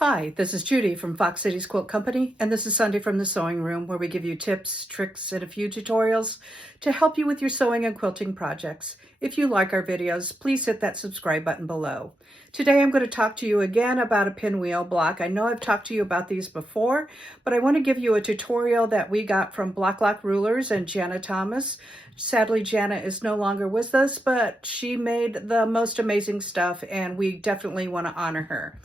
Hi, this is Judy from Fox Cities Quilt Company, and this is Sunday from the Sewing Room, where we give you tips, tricks, and a few tutorials to help you with your sewing and quilting projects. If you like our videos, please hit that subscribe button below. Today I'm going to talk to you again about a pinwheel block. I know I've talked to you about these before, but I want to give you a tutorial that we got from Block Lock Rulers and Jana Thomas. Sadly, Jana is no longer with us, but she made the most amazing stuff, and we definitely want to honor her.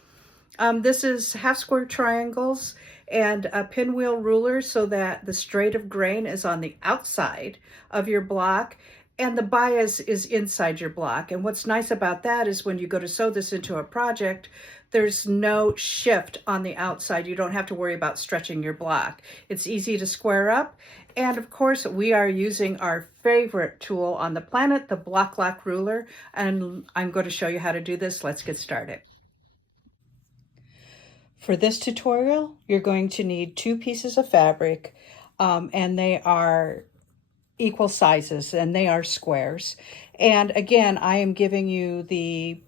This is half square triangles and a pinwheel ruler so that the straight of grain is on the outside of your block and the bias is inside your block. And what's nice about that is when you go to sew this into a project, there's no shift on the outside. You don't have to worry about stretching your block. It's easy to square up. And of course, we are using our favorite tool on the planet, the Block Lock ruler. And I'm going to show you how to do this. Let's get started. For this tutorial, you're going to need 2 pieces of fabric, and they are equal sizes, and they are squares. And again, I am giving you the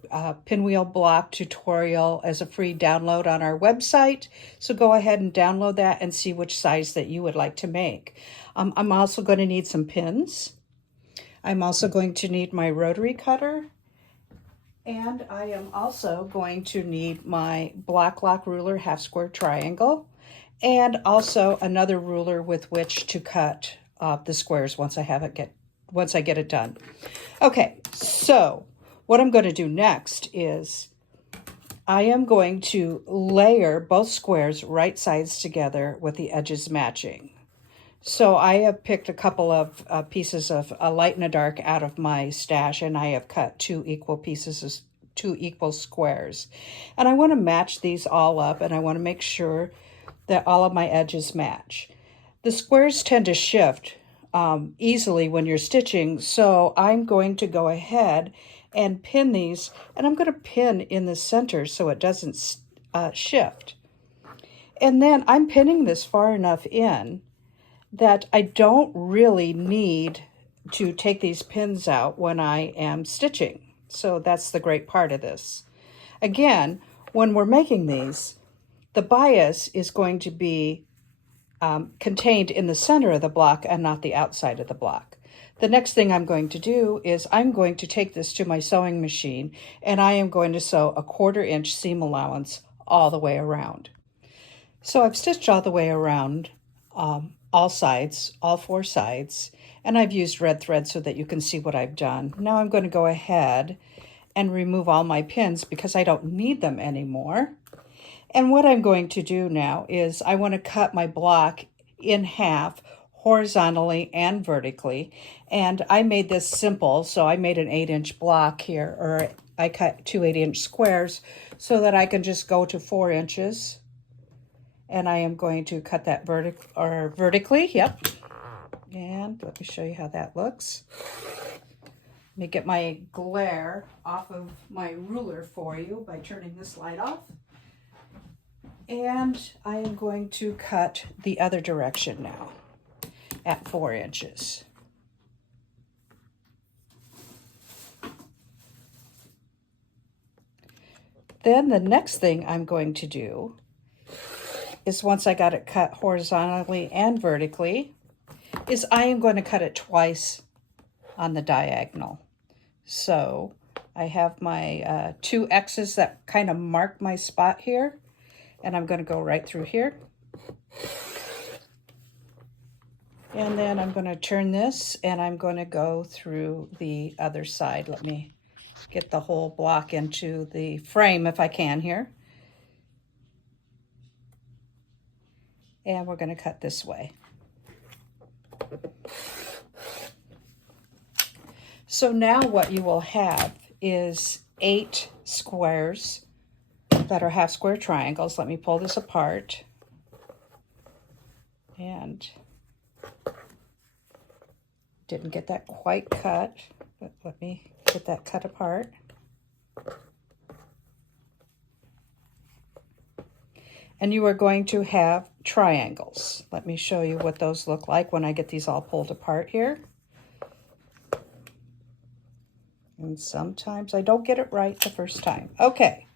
pinwheel block tutorial as a free download on our website. So go ahead and download that and see which size that you would like to make. I'm also going to need some pins. I'm also going to need my rotary cutter. And I am also going to need my Block Lock ruler, half square triangle, and also another ruler with which to cut the squares once I get it done. Okay, so what I'm going to do next is I am going to layer both squares right sides together with the edges matching. So I have picked a couple of pieces of a light and a dark out of my stash, and I have cut 2 equal squares. And I want to match these all up, and I want to make sure that all of my edges match. The squares tend to shift easily when you're stitching, so I'm going to go ahead and pin these, and I'm going to pin in the center so it doesn't shift. And then I'm pinning this far enough in that I don't really need to take these pins out when I am stitching. So that's the great part of this. Again, when we're making these, the bias is going to be contained in the center of the block and not the outside of the block. The next thing I'm going to do is I'm going to take this to my sewing machine, and I am going to sew a 1/4 inch seam allowance all the way around. So I've stitched all the way around all sides, all 4 sides, and I've used red thread so that you can see what I've done. Now I'm going to go ahead and remove all my pins because I don't need them anymore. And what I'm going to do now is I want to cut my block in half horizontally and vertically. And I made this simple, so I made an 8-inch block here, or I cut 2 8-inch squares so that I can just go to 4 inches. And I am going to cut that vertically, yep. And let me show you how that looks. Let me get my glare off of my ruler for you by turning this light off. And I am going to cut the other direction now at 4 inches. Then the next thing I'm going to do is, once I got it cut horizontally and vertically, is I am going to cut it twice on the diagonal. So I have my 2 X's that kind of mark my spot here, and I'm going to go right through here. And then I'm going to turn this, and I'm going to go through the other side. Let me get the whole block into the frame if I can here. And we're going to cut this way. So now what you will have is 8 squares that are half square triangles. Let me pull this apart. And didn't get that quite cut, but let me get that cut apart. And you are going to have triangles. Let me show you what those look like when I get these all pulled apart here. And sometimes I don't get it right the first time. Okay,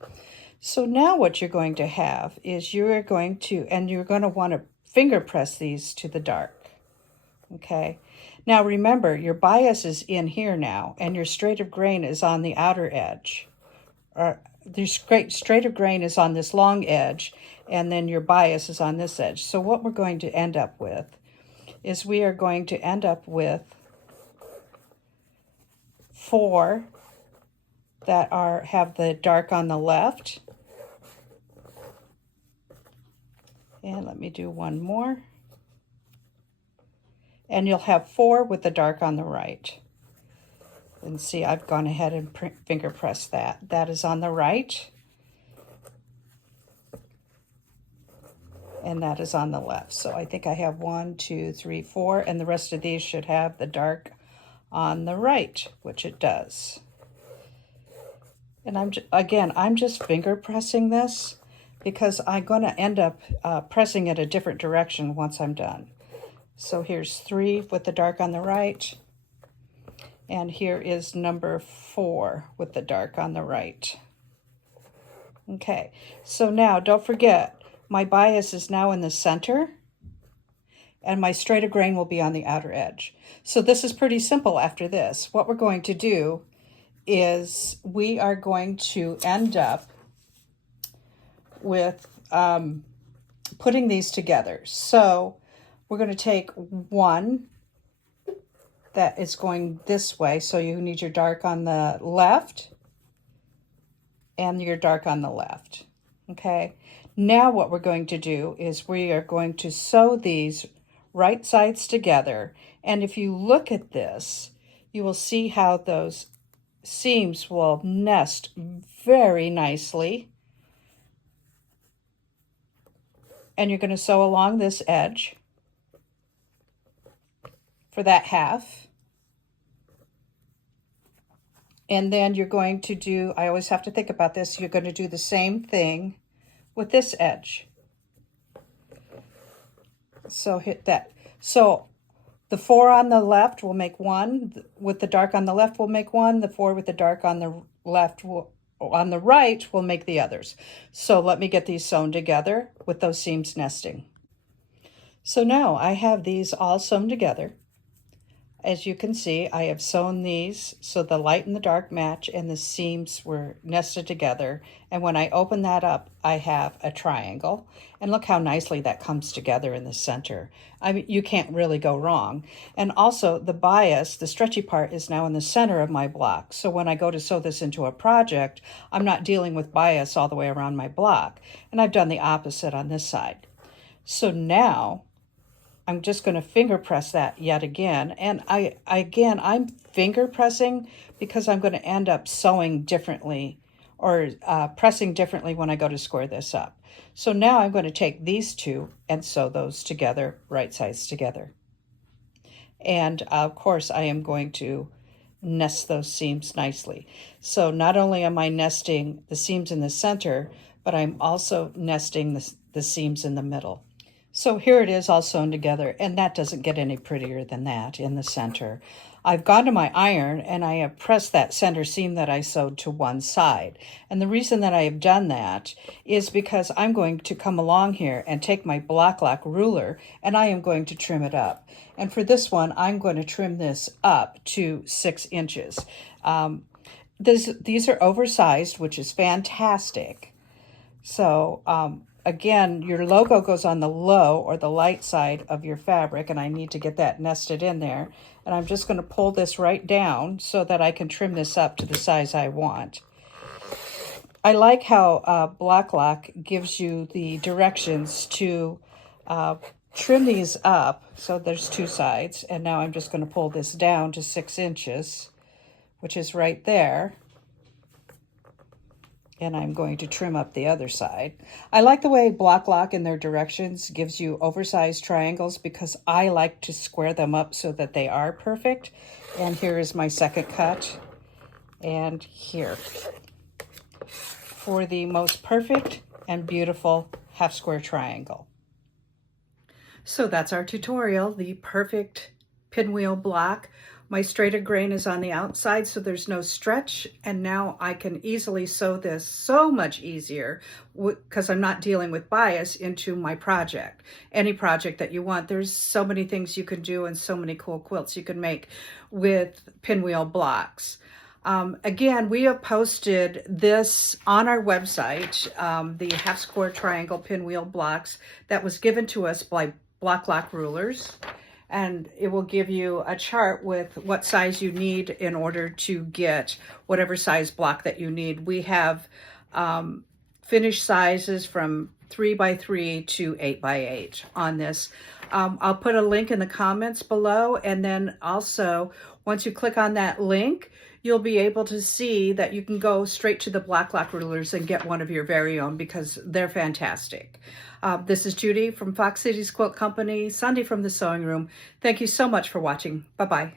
So now what you're going to have is you're going to want to finger press these to the dark. Okay. Now remember, your bias is in here now, and your straight of grain is on the outer edge. Or the straight of grain is on this long edge, and then your bias is on this edge. So what we're going to end up with is we are going to end up with 4 that have the dark on the left. And let me do one more. And you'll have 4 with the dark on the right. And see, I've gone ahead and finger pressed that. That is on the right. And that is on the left. So I think I have 1, 2, 3, 4, and the rest of these should have the dark on the right, which it does. And I'm just finger pressing this because I'm going to end up pressing it a different direction once I'm done. So here's 3 with the dark on the right, and here is number 4 with the dark on the right. Okay, so now don't forget, my bias is now in the center, and my straight of grain will be on the outer edge. So this is pretty simple after this. What we're going to do is we are going to end up with putting these together. So we're going to take one that is going this way. So you need your dark on the left and your dark on the left. Okay. Now what we're going to do is we are going to sew these right sides together. And if you look at this, you will see how those seams will nest very nicely. And you're going to sew along this edge for that half. And then you're going to do, I always have to think about this, you're going to do the same thing with this edge. So hit that. So the 4 on the left will make 1, with the dark on the left will make 1, the 4 with the dark on the left on the right will make the others. So let me get these sewn together with those seams nesting. So now I have these all sewn together. As you can see, I have sewn these so the light and the dark match and the seams were nested together. And when I open that up, I have a triangle. And look how nicely that comes together in the center. I mean, you can't really go wrong. And also the bias, the stretchy part, is now in the center of my block. So when I go to sew this into a project, I'm not dealing with bias all the way around my block. And I've done the opposite on this side. So now I'm just going to finger press that yet again. And I'm finger pressing because I'm going to end up sewing differently or pressing differently when I go to square this up. So now I'm going to take these 2 and sew those together, right sides together. And of course I am going to nest those seams nicely. So not only am I nesting the seams in the center, but I'm also nesting the seams in the middle. So here it is all sewn together, and that doesn't get any prettier than that in the center. I've gone to my iron and I have pressed that center seam that I sewed to one side. And the reason that I have done that is because I'm going to come along here and take my block lock ruler and I am going to trim it up. And for this one, I'm going to trim this up to 6 inches. These are oversized, which is fantastic. So, again, your logo goes on the low or the light side of your fabric, and I need to get that nested in there. And I'm just going to pull this right down so that I can trim this up to the size I want. I like how Block Lock gives you the directions to trim these up. So there's 2 sides, and now I'm just going to pull this down to 6 inches, which is right there. And I'm going to trim up the other side. I like the way Block Lock in their directions gives you oversized triangles because I like to square them up so that they are perfect. And here is my second cut. And here. For the most perfect and beautiful half square triangle. So that's our tutorial, the perfect pinwheel block My straighted grain is on the outside, so there's no stretch, and now I can easily sew this so much easier because I'm not dealing with bias into my project. Any project that you want, there's so many things you can do and so many cool quilts you can make with pinwheel blocks. Again, we have posted this on our website, the half square triangle pinwheel blocks that was given to us by Block Lock Rulers. And it will give you a chart with what size you need in order to get whatever size block that you need. We have finished sizes from 3x3 to 8x8 on this. I'll put a link in the comments below, and then also once you click on that link, you'll be able to see that you can go straight to the Block Lock Rulers and get one of your very own because they're fantastic. This is Judy from Fox Cities Quilt Company, Sunday from the Sewing Room. Thank you so much for watching. Bye-bye.